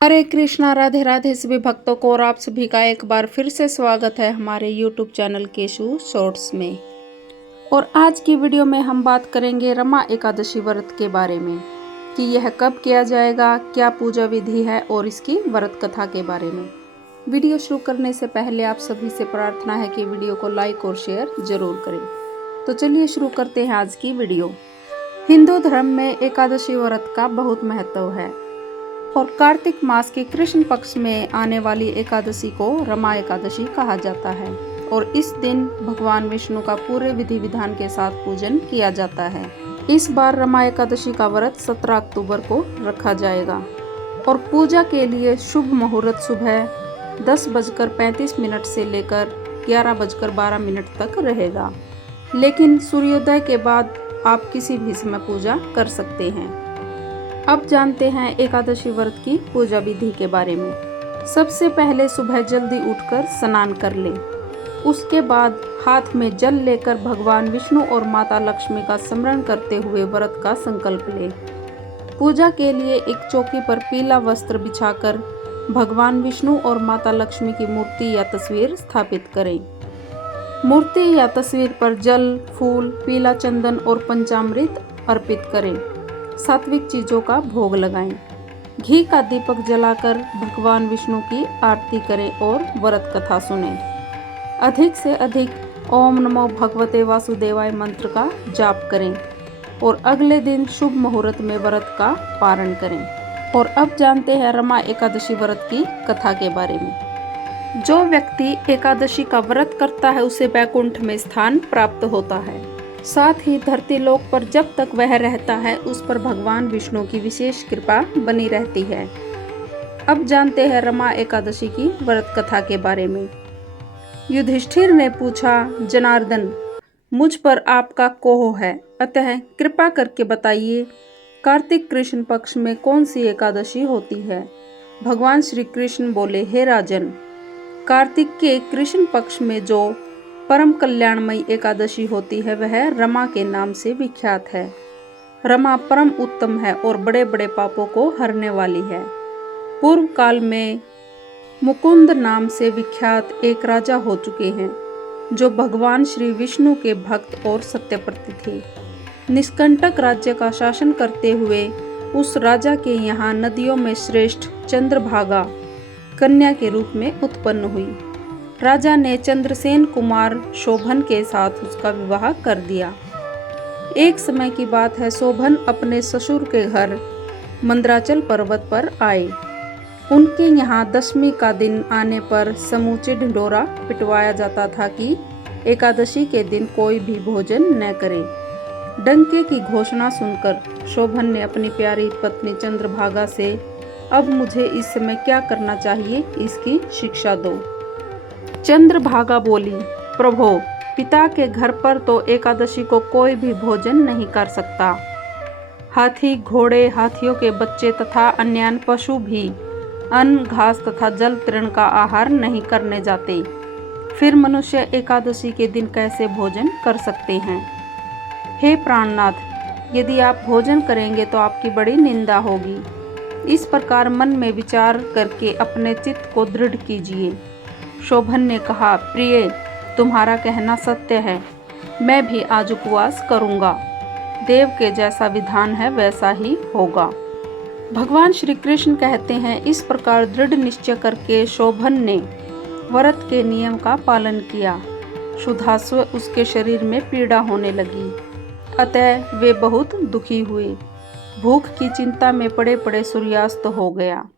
हरे कृष्णा, राधे राधे सभी भक्तों को। और आप सभी का एक बार फिर से स्वागत है हमारे YouTube चैनल केशु शॉर्ट्स में। और आज की वीडियो में हम बात करेंगे रमा एकादशी व्रत के बारे में कि यह कब किया जाएगा, क्या पूजा विधि है और इसकी व्रत कथा के बारे में। वीडियो शुरू करने से पहले आप सभी से प्रार्थना है कि वीडियो को लाइक और शेयर जरूर करें। तो चलिए शुरू करते हैं आज की वीडियो। हिंदू धर्म में एकादशी व्रत का बहुत महत्व है और कार्तिक मास के कृष्ण पक्ष में आने वाली एकादशी को रमा एकादशी कहा जाता है। और इस दिन भगवान विष्णु का पूरे विधि विधान के साथ पूजन किया जाता है। इस बार रमा एकादशी का व्रत 17 अक्टूबर को रखा जाएगा और पूजा के लिए शुभ मुहूर्त सुबह 10:35 से लेकर 11:12 तक रहेगा, लेकिन सूर्योदय के बाद आप किसी भी समय पूजा कर सकते हैं। अब जानते हैं एकादशी व्रत की पूजा विधि के बारे में। सबसे पहले सुबह जल्दी उठकर स्नान कर लें। उसके बाद हाथ में जल लेकर भगवान विष्णु और माता लक्ष्मी का स्मरण करते हुए व्रत का संकल्प लें। पूजा के लिए एक चौकी पर पीला वस्त्र बिछाकर भगवान विष्णु और माता लक्ष्मी की मूर्ति या तस्वीर स्थापित करें। मूर्ति या तस्वीर पर जल, फूल, पीला चंदन और पंचामृत अर्पित करें। सात्विक चीजों का भोग लगाएं। घी का दीपक जलाकर भगवान विष्णु की आरती करें और व्रत कथा सुनें। अधिक से अधिक ओम नमो भगवते वासुदेवाय मंत्र का जाप करें और अगले दिन शुभ मुहूर्त में व्रत का पारण करें। और अब जानते हैं रमा एकादशी व्रत की कथा के बारे में। जो व्यक्ति एकादशी का व्रत करता है उसे वैकुंठ में स्थान प्राप्त होता है। साथ ही धरती लोक पर जब तक वह रहता है उस पर भगवान विष्णु की विशेष कृपा बनी रहती है। अब जानते हैं रमा एकादशी की व्रत कथा के बारे में। युधिष्ठिर ने पूछा, जनार्दन, मुझ पर आपका कोह है, अतः कृपा करके बताइए कार्तिक कृष्ण पक्ष में कौन सी एकादशी होती है। भगवान श्री कृष्ण बोले, हे राजन, कार्तिक के कृष्ण पक्ष में जो परम कल्याणमयी एकादशी होती है वह रमा के नाम से विख्यात है। रमा परम उत्तम है और बड़े बड़े पापों को हरने वाली है। पूर्व काल में मुकुंद नाम से विख्यात एक राजा हो चुके हैं जो भगवान श्री विष्णु के भक्त और सत्यव्रती थे। निष्कंटक राज्य का शासन करते हुए उस राजा के यहाँ नदियों में श्रेष्ठ चंद्रभागा कन्या के रूप में उत्पन्न हुई। राजा ने चंद्रसेन कुमार शोभन के साथ उसका विवाह कर दिया। एक समय की बात है, शोभन अपने ससुर के घर मंदराचल पर्वत पर आए। उनके यहाँ दशमी का दिन आने पर समूचे ढिंढोरा पिटवाया जाता था कि एकादशी के दिन कोई भी भोजन न करे। डंके की घोषणा सुनकर शोभन ने अपनी प्यारी पत्नी चंद्रभागा से, अब मुझे इस समय क्या करना चाहिए, इसकी शिक्षा दो। चंद्रभागा बोली, प्रभो, पिता के घर पर तो एकादशी को कोई भी भोजन नहीं कर सकता। हाथी, घोड़े, हाथियों के बच्चे तथा अन्य पशु भी अन्न, घास तथा जल तृण का आहार नहीं करने जाते। फिर मनुष्य एकादशी के दिन कैसे भोजन कर सकते हैं। हे प्राणनाथ, यदि आप भोजन करेंगे तो आपकी बड़ी निंदा होगी। इस प्रकार मन में विचार करके अपने चित्त को दृढ़ कीजिए। शोभन ने कहा, प्रिय, तुम्हारा कहना सत्य है, मैं भी आज उपवास करूंगा। देव के जैसा विधान है वैसा ही होगा। भगवान श्री कृष्ण कहते हैं, इस प्रकार दृढ़ निश्चय करके शोभन ने व्रत के नियम का पालन किया। शुद्धास्व उसके शरीर में पीड़ा होने लगी, अतः वे बहुत दुखी हुए। भूख की चिंता में पड़े पड़े सूर्यास्त हो गया।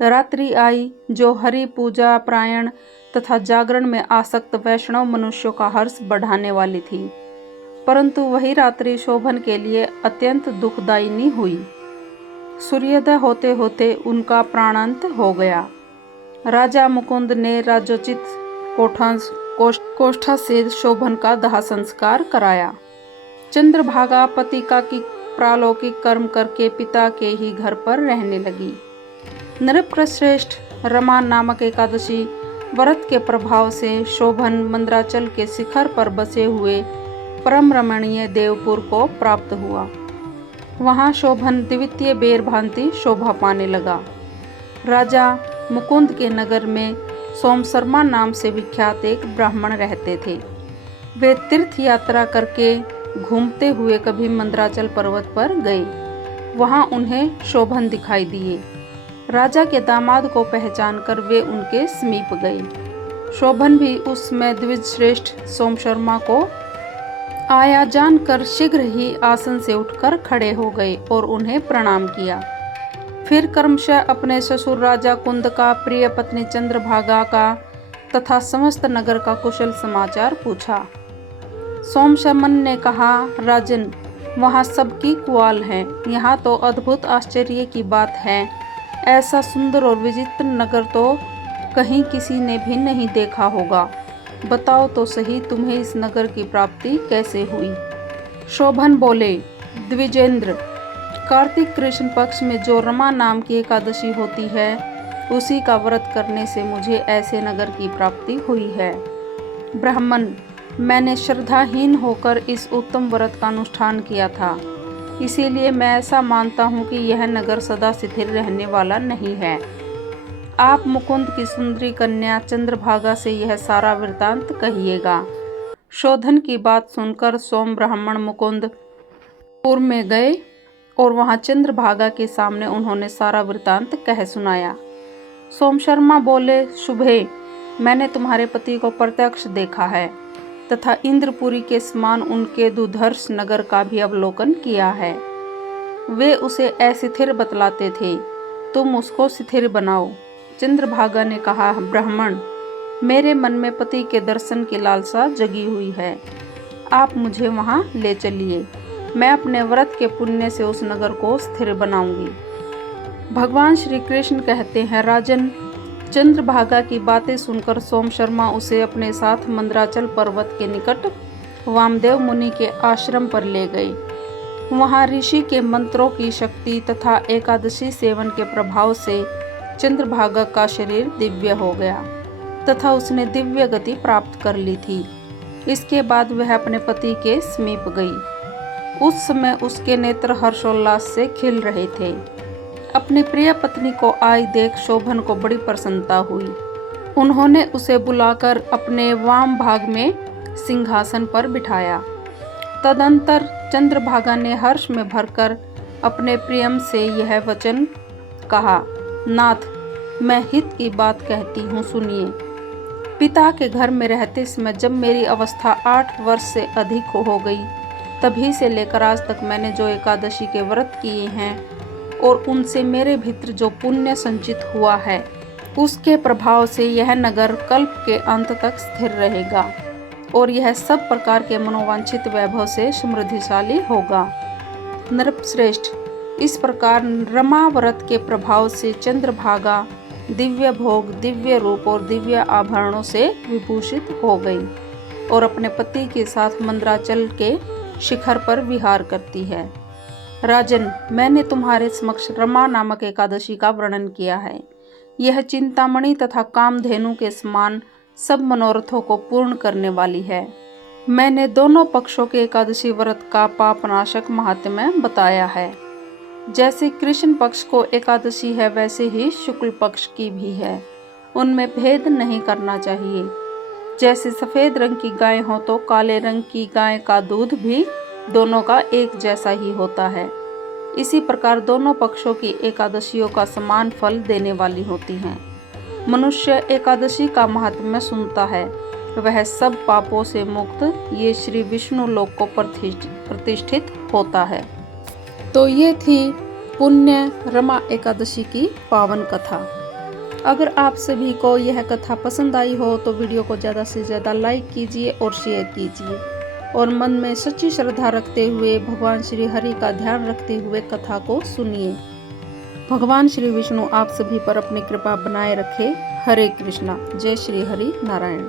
रात्रि आई जो हरि पूजा, प्रायण तथा जागरण में आसक्त वैष्णव मनुष्यों का हर्ष बढ़ाने वाली थी, परंतु वही रात्रि शोभन के लिए अत्यंत दुखदायिनी हुई। सूर्योदय होते होते उनका प्राणांत हो गया। राजा मुकुंद ने राजोचित कोष्ठा से शोभन का दाह संस्कार कराया। चंद्रभागा पति का प्रालौकिक कर्म करके पिता के ही घर पर रहने लगी। नृपश्रेष्ठ रमा नामक एकादशी व्रत के प्रभाव से शोभन मंदराचल के शिखर पर बसे हुए परम रमणीय देवपुर को प्राप्त हुआ। वहाँ शोभन द्वितीय बेर भांति शोभा पाने लगा। राजा मुकुंद के नगर में सोम शर्मा नाम से विख्यात एक ब्राह्मण रहते थे। वे तीर्थ यात्रा करके घूमते हुए कभी मंदराचल पर्वत पर गए। वहां उन्हें शोभन दिखाई दिए। राजा के दामाद को पहचानकर वे उनके समीप गए। शोभन भी उस समय द्विज श्रेष्ठ सोम शर्मा को आया जानकर शीघ्र ही आसन से उठकर खड़े हो गए और उन्हें प्रणाम किया। फिर क्रमशः अपने ससुर राजा कुंद का, प्रिय पत्नी चंद्रभागा का तथा समस्त नगर का कुशल समाचार पूछा। सोमशमन ने कहा, राजन, वहाँ सबकी कुआल है। यहाँ तो अद्भुत आश्चर्य की बात है। ऐसा सुंदर और विचित्र नगर तो कहीं किसी ने भी नहीं देखा होगा। बताओ तो सही, तुम्हें इस नगर की प्राप्ति कैसे हुई? शोभन बोले, द्विजेंद्र, कार्तिक कृष्ण पक्ष में जो रमा नाम की एकादशी होती है, उसी का व्रत करने से मुझे ऐसे नगर की प्राप्ति हुई है। ब्राह्मण, मैंने श्रद्धाहीन होकर इस उत्तम व्रत का अनुष्ठान किया था, इसीलिए मैं ऐसा मानता हूँ कि यह नगर सदा स्थिर रहने वाला नहीं है। आप मुकुंद की सुंदरी कन्या चंद्रभागा से यह सारा वृतांत कहिएगा। शोधन की बात सुनकर सोम ब्राह्मण मुकुंदपुर में गए और वहां चंद्रभागा के सामने उन्होंने सारा वृतांत कह सुनाया। सोम शर्मा बोले, शुभे, मैंने तुम्हारे पति को प्रत्यक्ष देखा है तथा इंद्रपुरी के समान उनके दुधर्ष नगर का भी अवलोकन किया है। वे उसे अस्थिर बतलाते थे, तुम उसको स्थिर बनाओ। चंद्रभागा ने कहा, ब्राह्मण, मेरे मन में पति के दर्शन की लालसा जगी हुई है। आप मुझे वहां ले चलिए। मैं अपने व्रत के पुण्य से उस नगर को स्थिर बनाऊंगी। भगवान श्री कृष्ण कहते हैं, राजन, चंद्रभागा की बातें सुनकर सोम शर्मा उसे अपने साथ मंदराचल पर्वत के निकट वामदेव मुनि के आश्रम पर ले गए। वहां ऋषि के मंत्रों की शक्ति तथा एकादशी सेवन के प्रभाव से चंद्रभागा का शरीर दिव्य हो गया तथा उसने दिव्य गति प्राप्त कर ली थी। इसके बाद वह अपने पति के समीप गई। उस समय उसके नेत्र हर्षोल्लास से खिल रहे थे। अपनी प्रिय पत्नी को आई देख शोभन को बड़ी प्रसन्नता हुई। उन्होंने उसे बुलाकर अपने वाम भाग में सिंहासन पर बिठाया। तदंतर चंद्रभागा ने हर्ष में भरकर अपने प्रियम से यह वचन कहा, नाथ, मैं हित की बात कहती हूँ, सुनिए। पिता के घर में रहते समय जब मेरी अवस्था 8 वर्ष से अधिक हो गई, तभी से लेकर आज तक मैंने जो एकादशी के व्रत किए हैं और उनसे मेरे भीतर जो पुण्य संचित हुआ है, उसके प्रभाव से यह नगर कल्प के अंत तक स्थिर रहेगा और यह सब प्रकार के मनोवांछित वैभव से समृद्धिशाली होगा। नृपश्रेष्ठ, इस प्रकार रमा व्रत के प्रभाव से चंद्रभागा दिव्य भोग, दिव्य रूप और दिव्य आभरणों से विभूषित हो गई और अपने पति के साथ मंदराचल के शिखर पर विहार करती है। राजन, मैंने तुम्हारे समक्ष रमा नामक एकादशी का वर्णन किया है। यह चिंतामणि तथा कामधेनु के समान सब मनोरथों को पूर्ण करने वाली है। मैंने दोनों पक्षों के एकादशी व्रत का पापनाशक महात्म्य बताया है। जैसे कृष्ण पक्ष को एकादशी है, वैसे ही शुक्ल पक्ष की भी है। उनमें भेद नहीं करना चाहिए। जैसे सफ़ेद रंग की गाय हो तो काले रंग की गाय का दूध भी दोनों का एक जैसा ही होता है। इसी प्रकार दोनों पक्षों की एकादशियों का समान फल देने वाली होती हैं। मनुष्य एकादशी का महात्म्य सुनता है, वह सब पापों से मुक्त ये श्री विष्णु लोक को प्रतिष्ठित होता है। तो ये थी पुण्य रमा एकादशी की पावन कथा। अगर आप सभी को यह कथा पसंद आई हो तो वीडियो को ज़्यादा से ज़्यादा लाइक कीजिए और शेयर कीजिए और मन में सच्ची श्रद्धा रखते हुए भगवान श्री हरि का ध्यान रखते हुए कथा को सुनिए। भगवान श्री विष्णु आप सभी पर अपनी कृपा बनाए रखे। हरे कृष्णा। जय श्री हरि नारायण।